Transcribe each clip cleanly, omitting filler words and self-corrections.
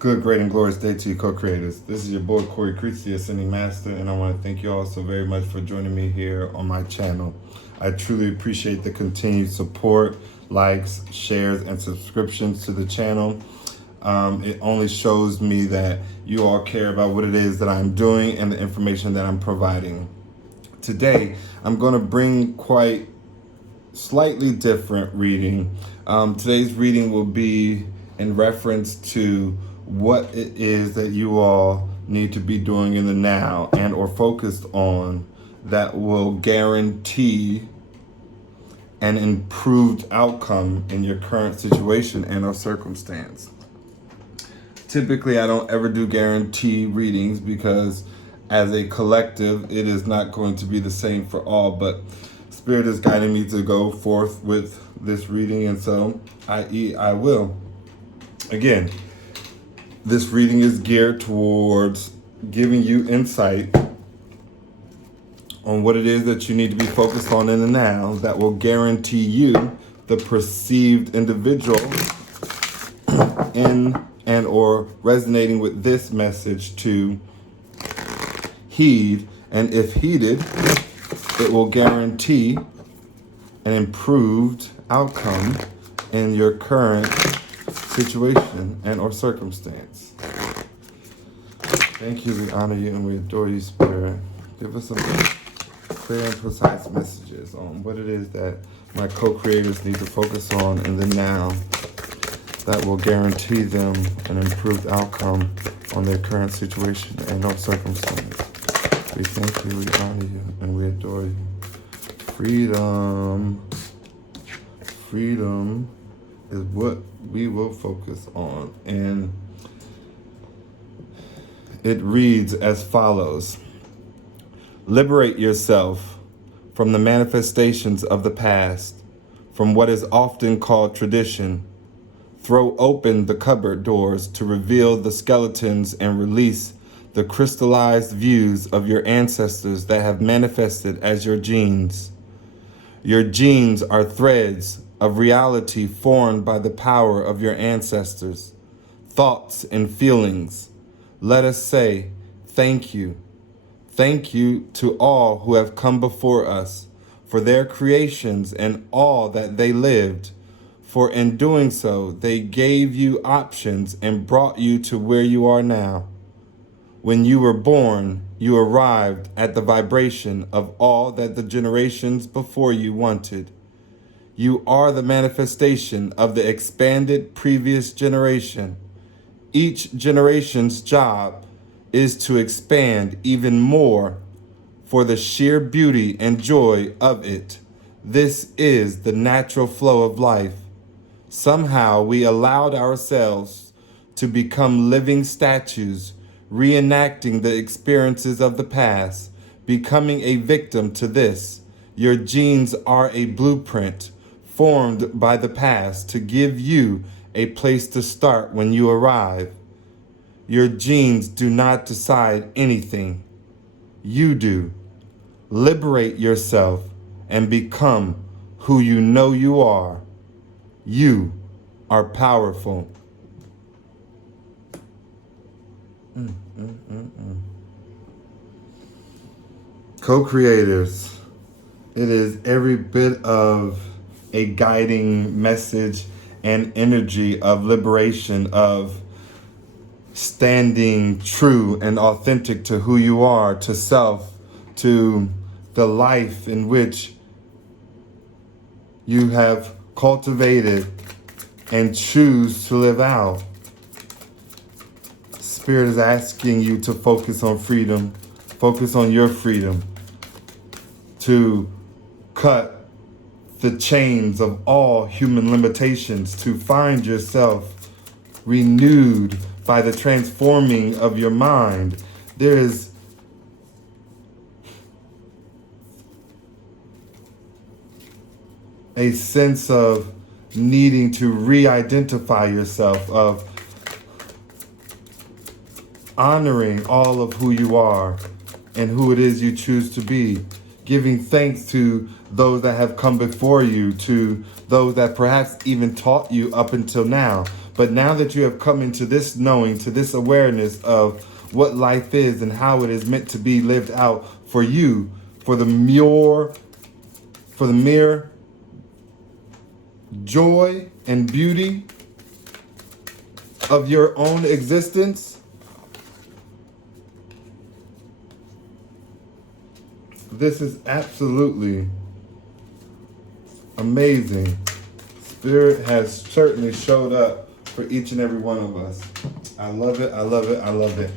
Good, great, and glorious day to you, co-creators. This is your boy, Corey Creech, the Ascending Master, and I want to thank you all so very much for joining me here on my channel. I truly appreciate the continued support, likes, shares, and subscriptions to the channel. It only shows me that you all care about what it is that I'm doing and the information that I'm providing. Today, I'm going to bring quite slightly different reading. Today's reading will be in reference to what it is that you all need to be doing in the now and or focused on that will guarantee an improved outcome in your current situation and or circumstance. Typically, I don't ever do guarantee readings because as a collective, it is not going to be the same for all, but Spirit is guiding me to go forth with this reading, and so I will. Again, this reading is geared towards giving you insight on what it is that you need to be focused on in the now that will guarantee you, the perceived individual, in and or resonating with this message, to heed, and if heeded, it will guarantee an improved outcome in your current situation and or circumstance. Thank you, we honor you, and we adore you, Spirit. Give us some clear and precise messages on what it is that my co-creators need to focus on in the now that will guarantee them an improved outcome on their current situation and or circumstance. We thank you, we honor you, and we adore you. Freedom. Freedom is what we will focus on. And it reads as follows. Liberate yourself from the manifestations of the past, from what is often called tradition. Throw open the cupboard doors to reveal the skeletons and release the crystallized views of your ancestors that have manifested as your genes. Your genes are threads of reality formed by the power of your ancestors, thoughts and feelings. Let us say thank you. Thank you to all who have come before us for their creations and all that they lived, for in doing so, they gave you options and brought you to where you are now. When you were born, you arrived at the vibration of all that the generations before you wanted. You are the manifestation of the expanded previous generation. Each generation's job is to expand even more for the sheer beauty and joy of it. This is the natural flow of life. Somehow we allowed ourselves to become living statues, reenacting the experiences of the past, becoming a victim to this. Your genes are a blueprint formed by the past to give you a place to start when you arrive. Your genes do not decide anything. You do. Liberate yourself and become who you know you are. You are powerful. Co-creators, it is every bit of a guiding message and energy of liberation, of standing true and authentic to who you are, to self, to the life in which you have cultivated and choose to live out. Spirit is asking you to focus on freedom, focus on your freedom, to cut the chains of all human limitations, to find yourself renewed by the transforming of your mind. There is a sense of needing to re-identify yourself, of honoring all of who you are and who it is you choose to be, giving thanks to those that have come before you, to those that perhaps even taught you up until now, But now that you have come into this knowing, to this awareness of what life is and how it is meant to be lived out for you, for the mere joy and beauty of your own existence, this is absolutely amazing. Spirit has certainly showed up for each and every one of us. I love it, I love it, I love it.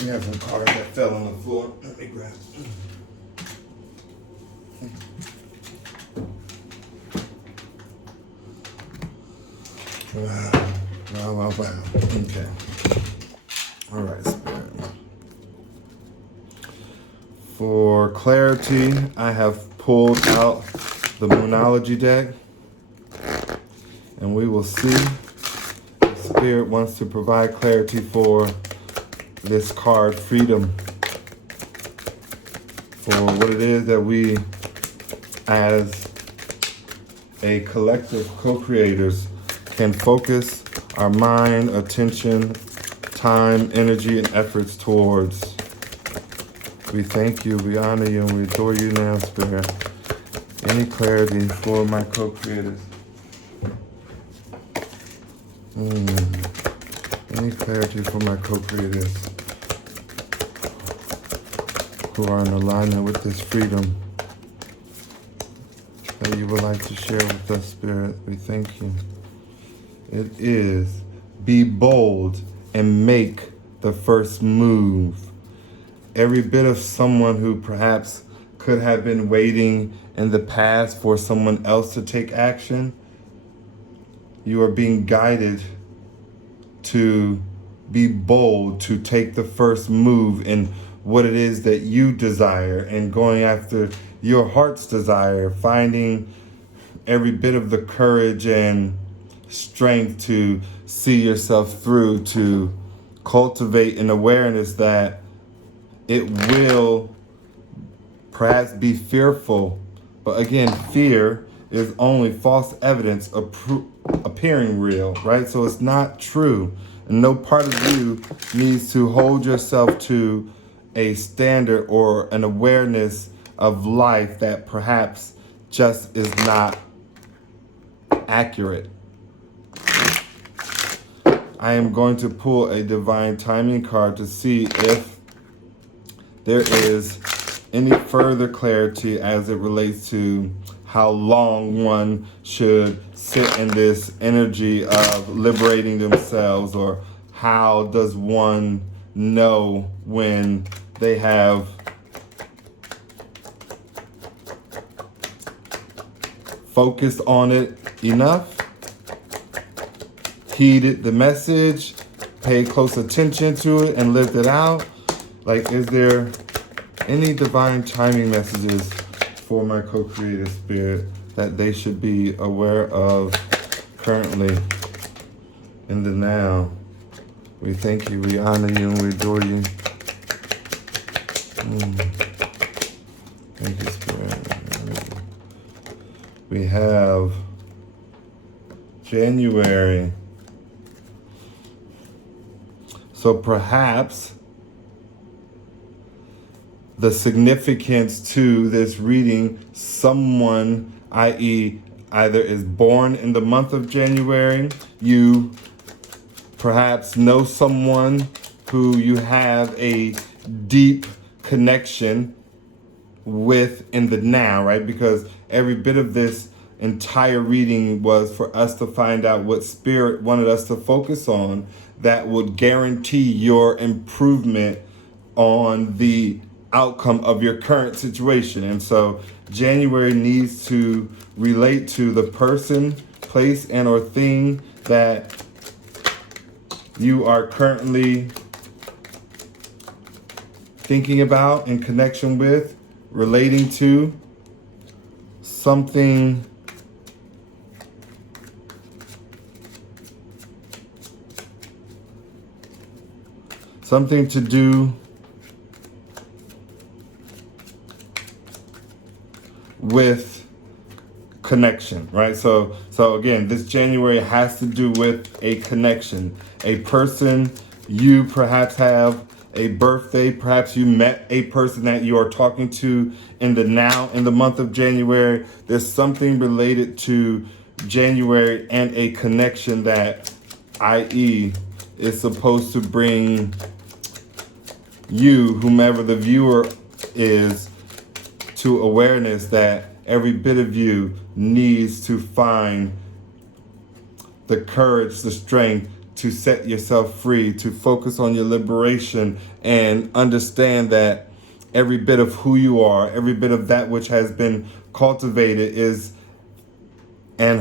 We have some cards that fell on the floor. Let me grab it. Wow. Okay. All right, Spirit. For clarity, I have pulled out the Moonology deck, and we will see if Spirit wants to provide clarity for this card, Freedom, for what it is that we, as a collective co-creators, can focus our mind, attention, time, energy, and efforts towards. We thank you, we honor you, and we adore you now, Spirit. Any clarity for my co-creators? Any clarity for my co-creators who are in alignment with this freedom that you would like to share with us, Spirit? We thank you. It is, be bold and make the first move. Every bit of someone who perhaps could have been waiting in the past for someone else to take action, you are being guided to be bold, to take the first move in what it is that you desire and going after your heart's desire, finding every bit of the courage and strength to see yourself through, to cultivate an awareness that it will perhaps be fearful. But again, fear is only false evidence appearing real, right? So it's not true. And no part of you needs to hold yourself to a standard or an awareness of life that perhaps just is not accurate. I am going to pull a divine timing card to see if there is any further clarity as it relates to how long one should sit in this energy of liberating themselves, or how does one know when they have focused on it enough, heeded the message, paid close attention to it, and lived it out. Like, is there any divine timing messages for my co-creator spirit that they should be aware of currently in the now? We thank you, we honor you, and we adore you. Thank you, Spirit. We have January. So perhaps the significance to this reading, someone, i.e. either is born in the month of January, you perhaps know someone who you have a deep connection with in the now, right? Because every bit of this entire reading was for us to find out what Spirit wanted us to focus on that would guarantee your improvement on the outcome of your current situation. And so January needs to relate to the person, place, and or thing that you are currently thinking about, in connection with, relating to something to do with connection, right? So again, this January has to do with a connection. A person, you perhaps have a birthday, perhaps you met a person that you are talking to in the month of January. There's something related to January and a connection that, i.e., is supposed to bring you, whomever the viewer is, to awareness that every bit of you needs to find the courage, the strength to set yourself free, to focus on your liberation, and understand that every bit of who you are, every bit of that which has been cultivated is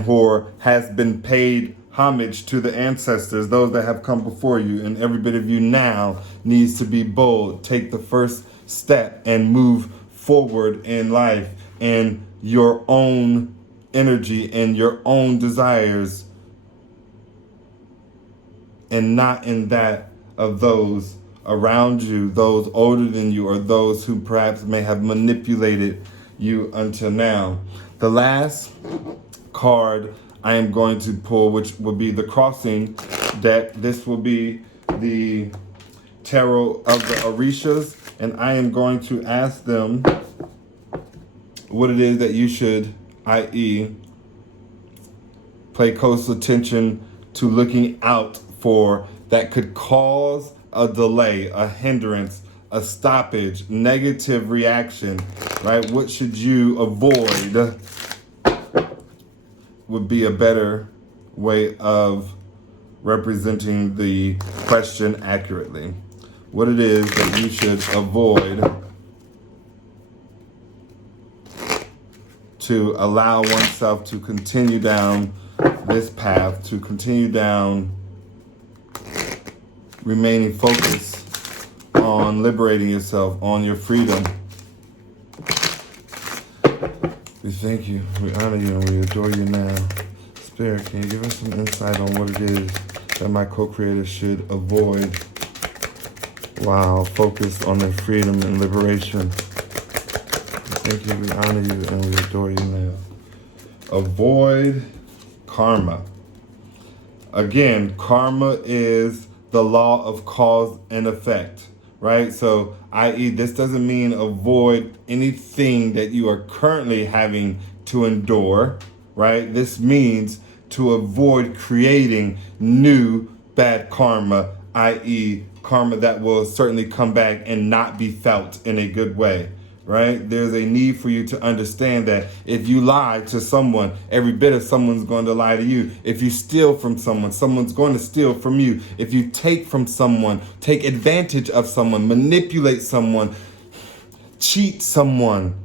or has been paid homage to the ancestors, those that have come before you, and every bit of you now needs to be bold, take the first step and move forward in life and your own energy and your own desires, and not in that of those around you, those older than you, or those who perhaps may have manipulated you until now. The last card I am going to pull, which will be the crossing deck. This will be the tarot of the Orishas, and I am going to ask them what it is that you should, i.e., pay close attention to looking out for that could cause a delay, a hindrance, a stoppage, negative reaction, right? What should you avoid would be a better way of representing the question accurately. What it is that you should avoid to allow oneself to continue down this path, to continue down remaining focused on liberating yourself, on your freedom. We thank you, we honor you, and we adore you now. Spirit, can you give us some insight on what it is that my co-creator should avoid while focused on their freedom and liberation? Thank you, we honor you, and we adore you now. Avoid karma. Again, karma is the law of cause and effect, right? So, i.e., this doesn't mean avoid anything that you are currently having to endure, right? This means to avoid creating new bad karma, i.e., karma that will certainly come back and not be felt in a good way, right? There's a need for you to understand that if you lie to someone, every bit of someone's going to lie to you. If you steal from someone, someone's going to steal from you. If you take from someone, take advantage of someone, manipulate someone, cheat someone,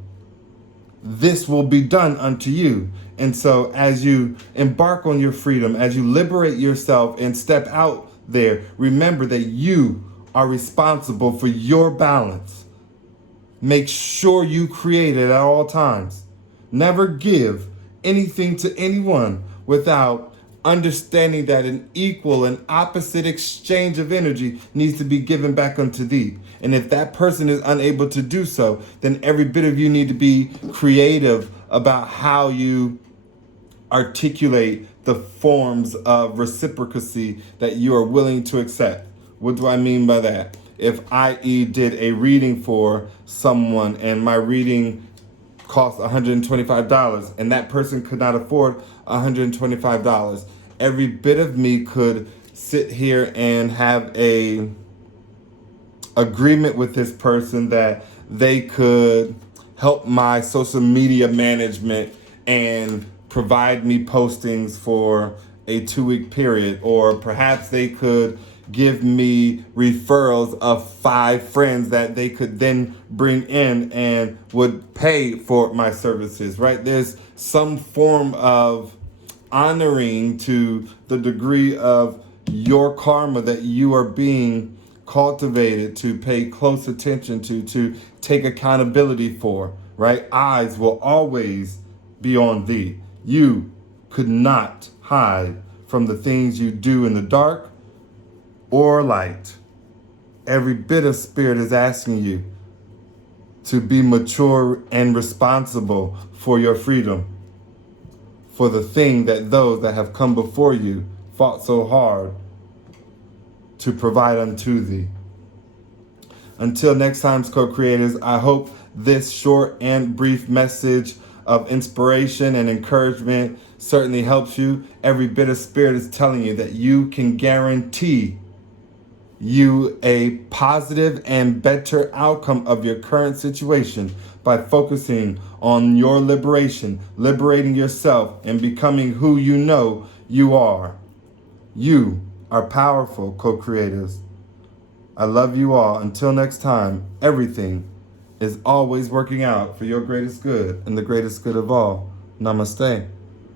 this will be done unto you. And so as you embark on your freedom, as you liberate yourself and step out there, remember that you are responsible for your balance. Make sure you create it at all times. Never give anything to anyone without understanding that an equal and opposite exchange of energy needs to be given back unto thee. And if that person is unable to do so, then every bit of you need to be creative about how you articulate the forms of reciprocity that you are willing to accept. What do I mean by that? If I.E. did a reading for someone and my reading cost $125 and that person could not afford $125, every bit of me could sit here and have a agreement with this person that they could help my social media management and provide me postings for a 2-week period, or perhaps they could give me referrals of 5 friends that they could then bring in and would pay for my services, right? There's some form of honoring to the degree of your karma that you are being cultivated to pay close attention to take accountability for, right? Eyes will always be on thee. You could not hide from the things you do in the dark or light. Every bit of spirit is asking you to be mature and responsible for your freedom. for the thing that those that have come before you fought so hard to provide unto thee. Until next time, co-creators, I hope this short and brief message of inspiration and encouragement certainly helps you. Every bit of spirit is telling you that you can guarantee you a positive and better outcome of your current situation by focusing on your liberation, liberating yourself, and becoming who you know you are. You are powerful, co-creators. I love you all. Until next time, everything is always working out for your greatest good and the greatest good of all. Namaste.